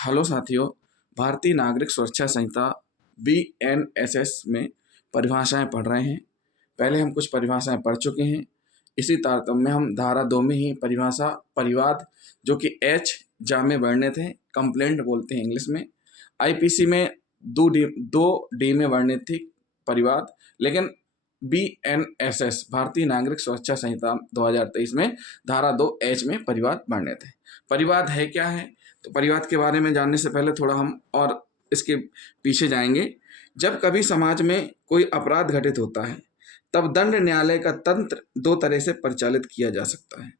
Hello साथियों, भारतीय नागरिक सुरक्षा संहिता बीएनएसएस में परिभाषाएं पढ़ रहे हैं। पहले हम कुछ परिभाषाएं पढ़ चुके हैं। इसी तारतम्य में हम धारा 2 में ही परिभाषा परिवाद, जो कि एच जामे वर्णित है, कंप्लेंट बोलते हैं इंग्लिश में। आईपीसी में 2D में वर्णित थी परिवाद, लेकिन बीएनएसएस भारतीय नागरिक सुरक्षा संहिता 2023 में धारा 2H में परिवाद वर्णित है। परिवाद है क्या है? तो परिवाद के बारे में जानने से पहले थोड़ा हम और इसके पीछे जाएंगे। जब कभी समाज में कोई अपराध घटित होता है, तब दंड न्यायालय का तंत्र दो तरह से परिचालित किया जा सकता है।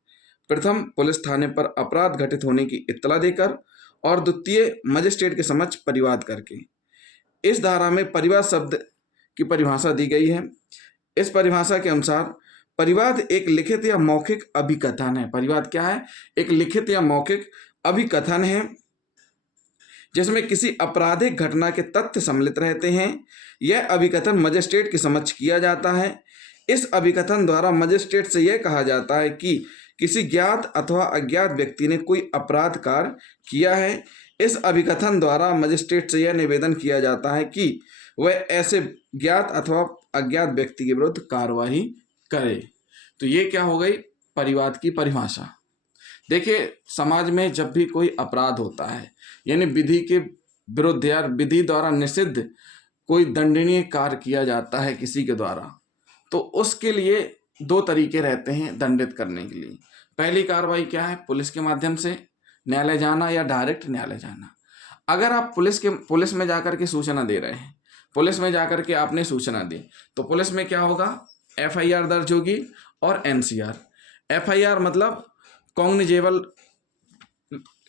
प्रथम, पुलिस थाने पर अपराध घटित होने की इत्तला देकर, और द्वितीय, मजिस्ट्रेट के समक्ष परिवाद करके। इस धारा में परिवाद शब्द की परिभाषा दी गई है। इस परिभाषा के अनुसार परिवाद एक लिखित या मौखिक अभिकथन है। परिवाद क्या है? एक लिखित या मौखिक अभिकथन है जिसमें किसी आपराधिक घटना के तथ्य सम्मिलित रहते हैं। यह अभिकथन मजिस्ट्रेट के समक्ष किया जाता है। इस अभिकथन द्वारा मजिस्ट्रेट से यह कहा जाता है कि किसी ज्ञात अथवा अज्ञात व्यक्ति ने कोई अपराध कार्य किया है। इस अभिकथन द्वारा मजिस्ट्रेट से यह निवेदन किया जाता है कि वह ऐसे ज्ञात अथवा अज्ञात व्यक्ति के विरुद्ध कार्रवाई करे। तो ये क्या हो गई? परिवाद की परिभाषा। देखिए, समाज में जब भी कोई अपराध होता है, यानी विधि के विरुद्ध या विधि द्वारा निषिद्ध कोई दंडनीय कार्य किया जाता है किसी के द्वारा, तो उसके लिए दो तरीके रहते हैं दंडित करने के लिए। पहली कार्रवाई क्या है? पुलिस के माध्यम से न्यायालय जाना या डायरेक्ट न्यायालय जाना। अगर आप पुलिस में जाकर के सूचना दे रहे हैं, पुलिस में जाकर के आपने सूचना दी, तो पुलिस में क्या होगा? एफआईआर दर्ज होगी और एनसीआर। एफआईआर मतलब कॉग्निजेबल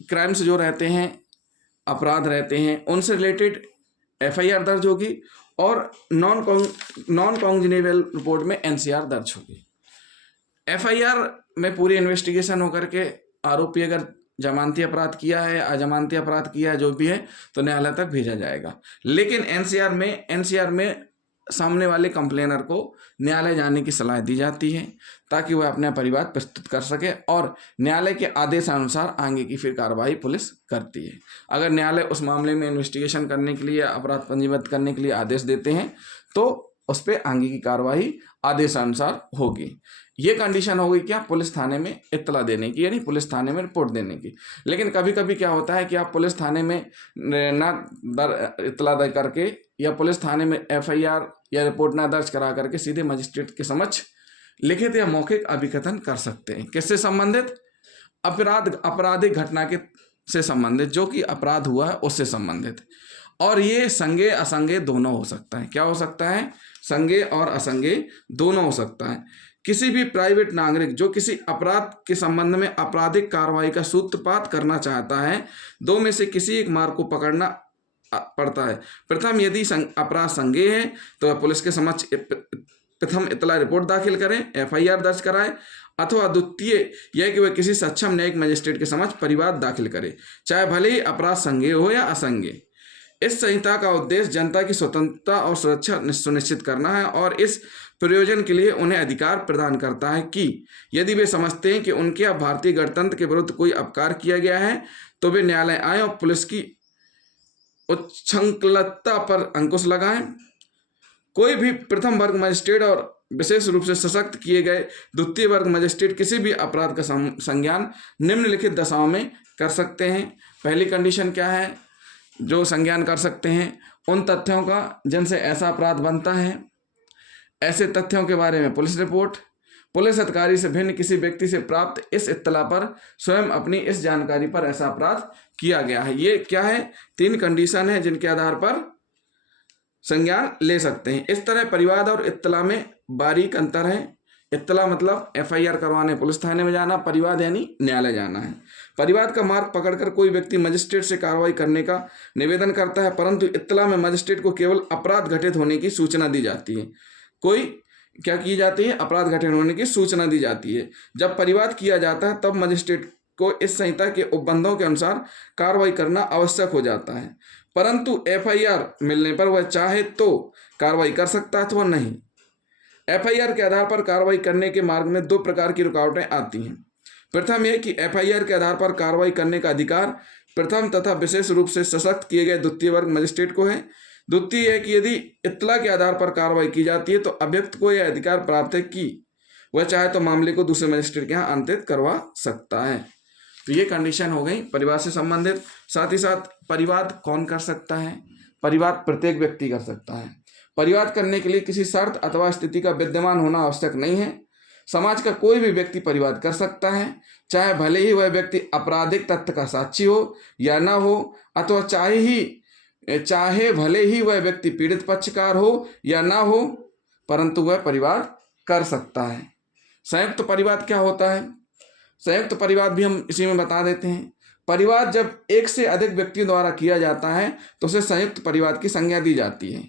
क्राइम्स जो रहते हैं, अपराध रहते हैं, उनसे रिलेटेड एफआईआर दर्ज होगी, और नॉन कॉग्निजेबल रिपोर्ट में एनसीआर दर्ज होगी। एफआईआर में पूरी इन्वेस्टिगेशन होकर के आरोपी अगर जमानती अपराध किया है, अजमानती अपराध किया है, जो भी है, तो न्यायालय तक भेजा जाएगा। लेकिन एनसीआर में सामने वाले कंप्लेनर को न्यायालय जाने की सलाह दी जाती है ताकि वह अपना परिवाद प्रस्तुत कर सके, और न्यायालय के आदेशानुसार आगे की फिर कार्रवाई पुलिस करती है। अगर न्यायालय उस मामले में इन्वेस्टिगेशन करने के लिए, अपराध पंजीबद्ध करने के लिए आदेश देते हैं, तो उस पर आगे की कार्रवाई आदेशानुसार होगी। ये कंडीशन हो गई क्या? पुलिस थाने में इत्तला देने की, यानी पुलिस थाने में रिपोर्ट देने की। लेकिन कभी कभी क्या होता है कि आप पुलिस थाने में ना इत्तला दे करके, या पुलिस थाने में एफआईआर या रिपोर्ट ना दर्ज करा करके सीधे मजिस्ट्रेट के समक्ष लिखित या मौखिक अभिकथन कर सकते हैं। किससे संबंधित? आपराधिक घटना के से संबंधित, जो कि अपराध हुआ है उससे संबंधित। और ये संज्ञेय असंज्ञेय दोनों हो सकता है। क्या हो सकता है? संज्ञेय और असंज्ञेय दोनों हो सकता है। किसी भी प्राइवेट नागरिक जो किसी अपराध के संबंध में आपराधिक कार्रवाई का सूत्रपात करना चाहता है, दो में से किसी एक मार्ग को पकड़ना पड़ता है। प्रथम, यदि अपराध संज्ञेय है तो वह पुलिस के समक्ष प्रथम इत्तला रिपोर्ट दाखिल करें, एफआईआर दर्ज कराएं, अथवा द्वितीय यह कि वह किसी सक्षम न्यायिक मजिस्ट्रेट के समक्ष परिवाद दाखिल करे, चाहे भले ही अपराध संज्ञेय हो या असंज्ञेय। इस संहिता का उद्देश्य जनता की स्वतंत्रता और सुरक्षा सुनिश्चित करना है, और इस प्रयोजन के लिए उन्हें अधिकार प्रदान करता है कि यदि वे समझते हैं कि उनके या भारतीय गणतंत्र के विरुद्ध कोई अपकार किया गया है, तो वे न्यायालय आए और पुलिस की उच्छृंखलता पर अंकुश लगाएं। कोई भी प्रथम वर्ग मजिस्ट्रेट और विशेष रूप से सशक्त किए गए द्वितीय वर्ग मजिस्ट्रेट किसी भी अपराध का संज्ञान निम्नलिखित दशाओं में कर सकते हैं। पहली कंडीशन क्या है जो संज्ञान कर सकते हैं? उन तथ्यों का जिनसे ऐसा अपराध बनता है। ऐसे तथ्यों के बारे में पुलिस रिपोर्ट, पुलिस अधिकारी से भिन्न किसी व्यक्ति से प्राप्त इस इत्तला पर स्वयं अपनी इस जानकारी पर ऐसा अपराध किया गया है। ये क्या है? 3 कंडीशन है जिनके आधार पर संज्ञान ले सकते हैं। इस तरह परिवाद और इत्तला में बारीक अंतर है। इत्तला मतलब एफआईआर करवाने पुलिस थाने में जाना, परिवाद यानी न्यायालय जाना है। परिवाद का मार्ग पकड़कर कोई व्यक्ति मजिस्ट्रेट से कार्रवाई करने का निवेदन करता है, परंतु इत्तला में मजिस्ट्रेट को केवल अपराध घटित होने की सूचना दी जाती है। कोई क्या की जाती है? अपराध घटित होने की सूचना दी जाती है। जब परिवाद किया जाता है तब मजिस्ट्रेट को इस संहिता के उपबंधों के अनुसार कार्रवाई करना आवश्यक हो जाता है, परंतु एफआईआर मिलने पर वह चाहे तो कार्रवाई कर सकता है अथवा नहीं। एफआईआर के आधार पर कार्रवाई करने के मार्ग में 2 प्रकार की रुकावटें आती हैं। प्रथम यह कि एफआईआर के आधार पर कार्रवाई करने का अधिकार प्रथम तथा विशेष रूप से सशक्त किए गए द्वितीय वर्ग मजिस्ट्रेट को है। द्वितीय है कि यदि इत्तला के आधार पर कार्रवाई की जाती है तो अभियुक्त को यह अधिकार प्राप्त है कि वह चाहे तो मामले को दूसरे मजिस्ट्रेट के यहाँ अंतरित करवा सकता है। तो ये कंडीशन हो गई परिवार से संबंधित। साथ ही साथ परिवाद कौन कर सकता है? परिवाद प्रत्येक व्यक्ति कर सकता है। परिवाद करने के लिए किसी शर्त अथवा स्थिति का विद्यमान होना आवश्यक नहीं है। समाज का कोई भी व्यक्ति परिवाद कर सकता है, चाहे भले ही वह व्यक्ति आपराधिक तथ्य का साक्षी हो या ना हो, अथवा चाहे भले ही वह व्यक्ति पीड़ित पक्षकार हो या ना हो, परंतु वह परिवाद कर सकता है। संयुक्त परिवाद क्या होता है? संयुक्त परिवाद भी हम इसी में बता देते हैं। परिवाद जब एक से अधिक व्यक्तियों द्वारा किया जाता है तो उसे संयुक्त परिवाद की संज्ञा दी जाती है।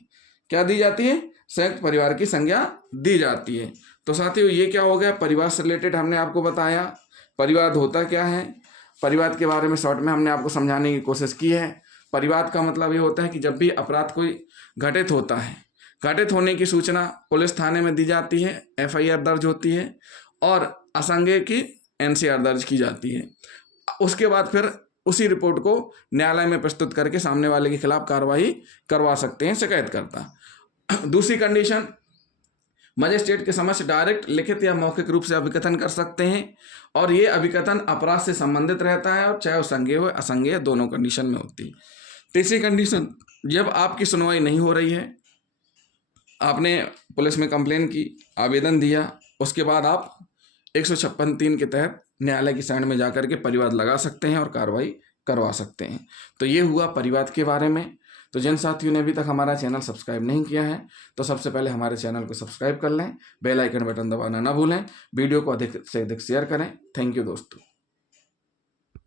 क्या दी जाती है? संयुक्त परिवार की संज्ञा दी जाती है। तो साथियों, ये क्या हो गया? परिवार से रिलेटेड हमने आपको बताया। परिवाद होता क्या है, परिवाद के बारे में शॉर्ट में हमने आपको समझाने की कोशिश की है। परिवाद का मतलब ये होता है कि जब भी अपराध कोई घटित होता है, घटित होने की सूचना पुलिस थाने में दी जाती है, FIR दर्ज होती है और असंज्ञेय की NCR दर्ज की जाती है। उसके बाद फिर उसी रिपोर्ट को न्यायालय में प्रस्तुत करके सामने वाले के खिलाफ कार्रवाई करवा सकते हैं शिकायतकर्ता। दूसरी कंडीशन, मजिस्ट्रेट के समक्ष डायरेक्ट लिखित या मौखिक रूप से अभिकथन कर सकते हैं और ये अभिकथन अपराध से संबंधित रहता है और चाहे वो संज्ञेय हो असंज्ञेय, दोनों कंडीशन में होती है। तीसरी कंडीशन, जब आपकी सुनवाई नहीं हो रही है, आपने पुलिस में कंप्लेन की, आवेदन दिया, उसके बाद आप 156(3) के तहत न्यायालय की शरण में जाकर के परिवाद लगा सकते हैं और कार्रवाई करवा सकते हैं। तो ये हुआ परिवाद के बारे में। तो जिन साथियों ने अभी तक हमारा चैनल सब्सक्राइब नहीं किया है तो सबसे पहले हमारे चैनल को सब्सक्राइब कर लें, बेल आइकन बटन दबाना ना भूलें, वीडियो को अधिक से अधिक शेयर करें। थैंक यू दोस्तों।